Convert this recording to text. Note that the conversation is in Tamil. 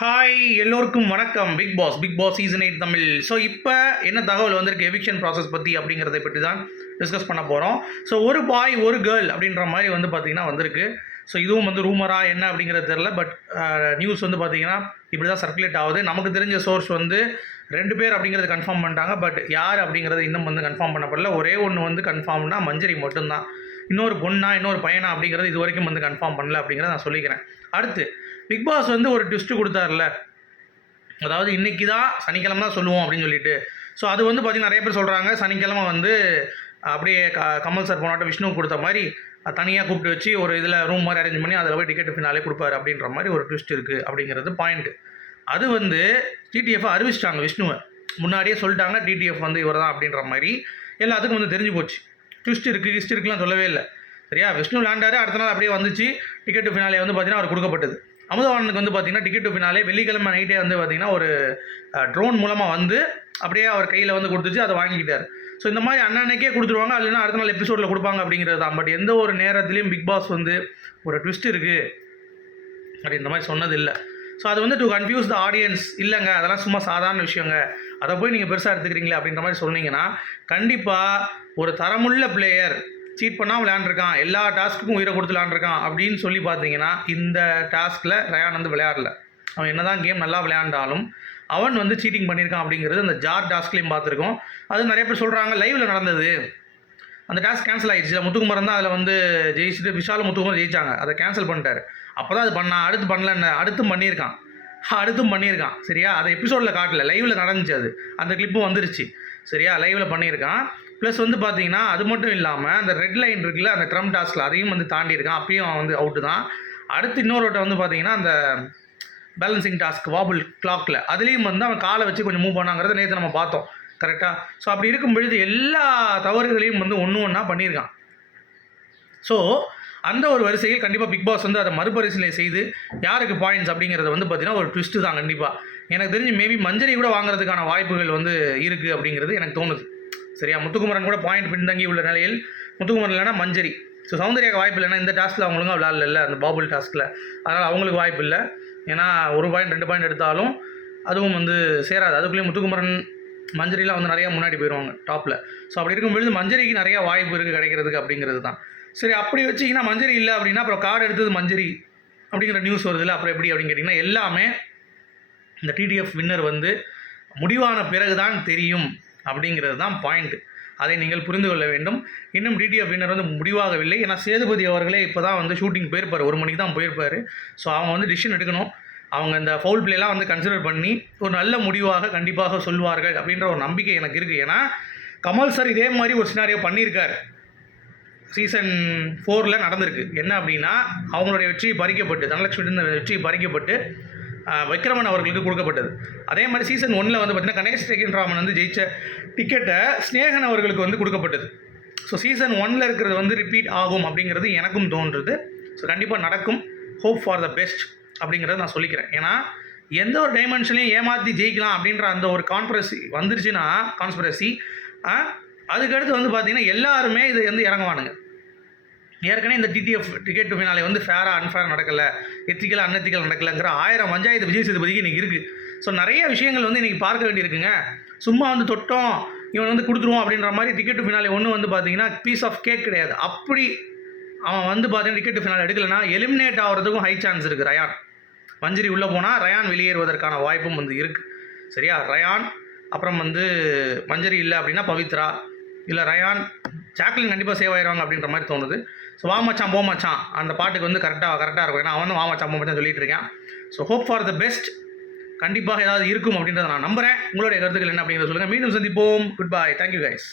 ஹாய் எல்லோருக்கும் வணக்கம். Big boss season 8 Tamil. So இப்போ என்ன தகவல் வந்திருக்கு எவிக்ஷன் ப்ராசஸ் பற்றி அப்படிங்கிறத பற்றி தான் டிஸ்கஸ் பண்ண போகிறோம். ஸோ ஒரு பாய் ஒரு கேர்ள் அப்படின்ற மாதிரி வந்து பார்த்திங்கன்னா வந்திருக்கு. ஸோ இதுவும் வந்து ரூமரா என்ன அப்படிங்கிறது தெரில. பட் நியூஸ் வந்து பார்த்திங்கன்னா இப்படி தான் சர்க்குலேட் ஆகுது. நமக்கு தெரிஞ்ச சோர்ஸ் வந்து 2 பேர் அப்படிங்கிறது கன்ஃபார்ம் பண்ணிட்டாங்க. பட் யார் அப்படிங்கிறது இன்னும் வந்து கன்ஃபார்ம் பண்ணப்படல. ஒரே ஒன்று வந்து கன்ஃபார்ம்னா மஞ்சரி மட்டும்தான். இன்னொரு பொண்ணா இன்னொரு பையனா அப்படிங்கிறது இது வரைக்கும் வந்து கன்ஃபார்ம் பண்ணல அப்படிங்கிறத நான் சொல்லிக்கிறேன். அடுத்து பிக் பாஸ் வந்து ஒரு ட்விஸ்ட்டு கொடுத்தாருல, அதாவது இன்றைக்கி தான் சனிக்கிழமை தான் சொல்லுவோம் அப்படின்னு சொல்லிட்டு. ஸோ அது வந்து பார்த்திங்கன்னா நிறைய பேர் சொல்கிறாங்க சனிக்கிழமை வந்து அப்படியே கமல் சார் போனாட்டம் விஷ்ணு கொடுத்த மாதிரி தனியாக கூப்பிட்டு வச்சு ஒரு இதில் ரூம் மாதிரி அரேஞ்ச் பண்ணி அதில் போய் டிக்கெட் ஃபினாலே கொடுப்பாரு அப்படின்ற மாதிரி ஒரு ட்விஸ்ட் இருக்குது அப்படிங்கிறது பாயிண்ட்டு. அது வந்து டிடிஎஃப் அறிவிச்சிட்டாங்க. விஷ்ணுவை முன்னாடியே சொல்லிட்டாங்க டிடிஎஃப் வந்து இவர் தான் அப்படின்ற மாதிரி எல்லாத்துக்கும் வந்து தெரிஞ்சு போச்சு. ட்விஸ்ட் இருக்குது ஹிஸ்ட் இருக்குலாம் சொல்லவே இல்லை. சரியா, விஷ்ணு விளாண்டாரு. அடுத்த நாள் அப்படியே வந்துச்சு டிக்கெட் ஃபினாலே வந்து பார்த்திங்கன்னா அவர் கொடுக்கப்பட்டது. அமுதவாணனுக்கு வந்து பார்த்திங்கன்னா டிக்கெட் ஃபினாலே வெள்ளிக்கிழமை நைட்டே வந்து பார்த்திங்கன்னா ஒரு ட்ரோன் மூலமாக வந்து அப்படியே அவர் கையில் வந்து கொடுத்துச்சு, அதை வாங்கிக்கிட்டார். ஸோ இந்த மாதிரி அன்னன்னைக்கே கொடுத்துருவாங்க, இல்லைன்னா அடுத்த நாள் எபிசோடில் கொடுப்பாங்க அப்படிங்கிறது தான். பட் எந்த ஒரு நேரத்துலையும் பிக் பாஸ் வந்து ஒரு ட்விஸ்ட் இருக்குது அப்படின்ற மாதிரி சொன்னது இல்லை. ஸோ அது வந்து டு கன்ஃபியூஸ் த ஆடியன்ஸ். இல்லைங்க அதெல்லாம் சும்மா சாதாரண விஷயங்க, அதை போய் நீங்கள் பெருசாக எடுத்துக்கிறீங்களே அப்படின்ற மாதிரி சொன்னீங்கன்னா கண்டிப்பாக ஒரு தரமுள்ள பிளேயர் சீட் பண்ணால் விளையாண்டுருக்கான், எல்லா டாஸ்க்குக்கும் உயிரை கொடுத்து விளையாண்டுருக்கான் அப்படின்னு சொல்லி பார்த்தீங்கன்னா இந்த டாஸ்கில் ரயான் வந்து விளையாடல. அவன் என்ன தான் கேம் நல்லா விளையாண்டாலும் அவன் வந்து சீட்டிங் பண்ணியிருக்கான் அப்படிங்கிறது அந்த ஜார் டாஸ்க்லேயும் பார்த்துருக்கோம். அது நிறைய பேர் சொல்கிறாங்க லைவில் நடந்தது. அந்த டாஸ்க் கேன்சல் ஆகிடுச்சு. முத்துக்குமரன் தான் அதில் வந்து ஜெயிச்சுட்டு விஷாலும் முத்துக்குமரன் ஜெயிச்சாங்க, அதை கேன்சல் பண்ணிட்டார். அப்போ தான் அது பண்ணான், அடுத்து பண்ணலன்னு அடுத்தும் பண்ணியிருக்கான். சரியா, அதை எபிசோடில் காட்டல, லைவில் நடந்துச்சு. அது அந்த கிளிப்பும் வந்துருச்சு. சரியா, லைவில் பண்ணியிருக்கான். ப்ளஸ் வந்து பார்த்தீங்கன்னா அது மட்டும் இல்லாமல் அந்த ரெட் லைன் இருக்குல்ல, அந்த ட்ரம் டாஸ்கில் அதையும் வந்து தாண்டியிருக்கான். அப்பயும் அவன் வந்து அவுட்டு தான். அடுத்து இன்னொருட்ட வந்து பார்த்தீங்கன்னா அந்த பேலன்சிங் டாஸ்க் வாபிள் கிளாக்கில் அதுலேயும் வந்து அவன் காலை வச்சு கொஞ்சம் மூவ் பண்ணாங்கிறத நேற்று நம்ம பார்த்தோம். கரெக்டாக. ஸோ அப்படி இருக்கும் பொழுது எல்லா தவறுகளையும் வந்து ஒன்று ஒன்றா பண்ணியிருக்கான். ஸோ அந்த ஒரு வரிசையில் கண்டிப்பாக பிக் பாஸ் வந்து அதை மறுபரிசீலனை செய்து யாருக்கு பாயிண்ட்ஸ் அப்படிங்கிறத வந்து பார்த்திங்கன்னா ஒரு ட்விஸ்ட்டு தான் கண்டிப்பாக. எனக்கு தெரிஞ்சு மேபி மஞ்சரி கூட வாங்குறதுக்கான வாய்ப்புகள் வந்து இருக்குது அப்படிங்கிறது எனக்கு தோணுது. சரியா, முத்துக்குமரன் கூட பாயிண்ட் பின்தங்கி உள்ள நிலையில் முத்துக்குமரன் இல்லைனா மஞ்சரி. ஸோ சௌந்தர்யாவுக்கு வாய்ப்பு இல்லைன்னா இந்த டாஸ்கில் அவங்களும் விளையாடல, அந்த பாபுல் டாஸ்கில். அதனால் அவங்களுக்கு வாய்ப்பு இல்லை. ஏன்னா 1 பாயிண்ட் 2 பாயிண்ட் எடுத்தாலும் அதுவும் வந்து சேராது. அதுக்குள்ளேயும் முத்துக்குமரன் மஞ்சரிலாம் வந்து நிறையா முன்னாடி போயிடுவாங்க டாப்பில். ஸோ அப்படி இருக்கும்பொழுது மஞ்சரிக்கு நிறையா வாய்ப்பு இருக்குது கிடைக்கிறதுக்கு அப்படிங்கிறது தான். சரி, அப்படி வச்சிங்கன்னா மஞ்சரி இல்லை அப்படின்னா அப்புறம் கார்டு எடுத்தது மஞ்சரி அப்படிங்கிற நியூஸ் வருதில்ல, அப்புறம் எப்படி அப்படின்னு கேட்டிங்கன்னா எல்லாமே இந்த டிடிஎஃப் வின்னர் வந்து முடிவான பிறகு தான் தெரியும் அப்படிங்கிறது தான் பாயிண்ட்டு. அதை நீங்கள் புரிந்து கொள்ள வேண்டும். இன்னும் டிடிஎஃப் வின்னர் வந்து முடிவாகவில்லை. ஏன்னா சேதுபதி அவர்களே இப்போ தான் வந்து ஷூட்டிங் போயிருப்பார், 1 மணிக்கு தான் போயிருப்பார். ஸோ அவங்க வந்து டிசிஷன் எடுக்கணும். அவங்க இந்த ஃபவுல் பிளேலாம் வந்து கன்சிடர் பண்ணி ஒரு நல்ல முடிவாக கண்டிப்பாக சொல்வார்கள் அப்படின்ற ஒரு நம்பிக்கை எனக்கு இருக்குது. ஏன்னா கமல் சார் இதே மாதிரி ஒரு சினாரியோ பண்ணியிருக்கார். சீசன் 4 நடந்திருக்கு. என்ன அப்படின்னா அவங்களுடைய வெற்றி பறிக்கப்பட்டு, தனலட்சுமி வெற்றி பறிக்கப்பட்டு விக்ரமன் அவர்களுக்கு கொடுக்கப்பட்டது. அதே மாதிரி சீசன் 1 வந்து பார்த்திங்கன்னா கணேஷ் செகண்ட்ராமன் வந்து ஜெயித்த டிக்கெட்டை ஸ்னேகன் அவர்களுக்கு வந்து கொடுக்கப்பட்டது. ஸோ சீசன் 1 இருக்கிறது வந்து ரிப்பீட் ஆகும் அப்படிங்கிறது எனக்கும் தோன்றுது. ஸோ கண்டிப்பாக நடக்கும். ஹோப் ஃபார் த பெஸ்ட் அப்படிங்கிறத நான் சொல்லிக்கிறேன். ஏன்னா எந்த ஒரு டைமென்ஷன்லையும் ஏமாற்றி ஜெயிக்கலாம் அப்படின்ற அந்த ஒரு வந்துருச்சுன்னா கான்ஸ்பிரசி அதுக்கடுத்து வந்து பார்த்திங்கன்னா எல்லாருமே இது வந்து இறங்குவானுங்க. ஏற்கனவே இந்த டிடிஎஃப் டிக்கெட் ஃபினாலே வந்து ஃபேராக அன்ஃபேர் நடக்கலை, எத்திக்கல் அன்எத்திக்கல் நடக்கலைங்கிற 1000 பஞ்சாயத்து விஜய் சேதுபதிக்கு இன்றைக்கி இருக்குது. ஸோ நிறைய விஷயங்கள் வந்து இன்றைக்கி பார்க்க வேண்டியிருக்குங்க. சும்மா வந்து தொட்டோம் இவன் வந்து கொடுத்துருவோம் அப்படின்ற மாதிரி டிக்கெட் ஃபினாலே ஒன்று வந்து பார்த்திங்கன்னா பீஸ் ஆஃப் கேக் கிடையாது. அப்படி அவன் வந்து பார்த்திங்கன்னா டிக்கெட் ஃபினாலே எடுக்கலைன்னா எலிமினேட் ஆகிறதுக்கும் ஹை சான்ஸ் இருக்குது. ரயான் மஞ்சரி உள்ளே போனால் ரயான் வெளியேறுவதற்கான வாய்ப்பும் வந்து இருக்குது. சரியா, ரயான் அப்புறம் வந்து மஞ்சரி இல்லை அப்படின்னா பவித்ரா, இல்லை ரயான் ஜாக்லின் கண்டிப்பாக சேவ் ஆயிடுவாங்க அப்படின்ற மாதிரி தோணுது. ஸோ வா மச்சான் போ மச்சான் அந்த பாட்டுக்கு வந்து கரெக்டாக இருக்கும். ஏன்னா அவன் வந்து வா மச்சான் போ மச்சான் சொல்லிட்டு இருக்கேன். So hope for the best. கண்டிப்பாக ஏதாவது இருக்கும் அப்படின்றத நான் நம்புகிறேன். உங்களுடைய கருத்துக்கள் என்ன அப்படிங்கிறத சொல்லுங்கள். மீண்டும் சந்திப்போம். Good bye. Thank you guys.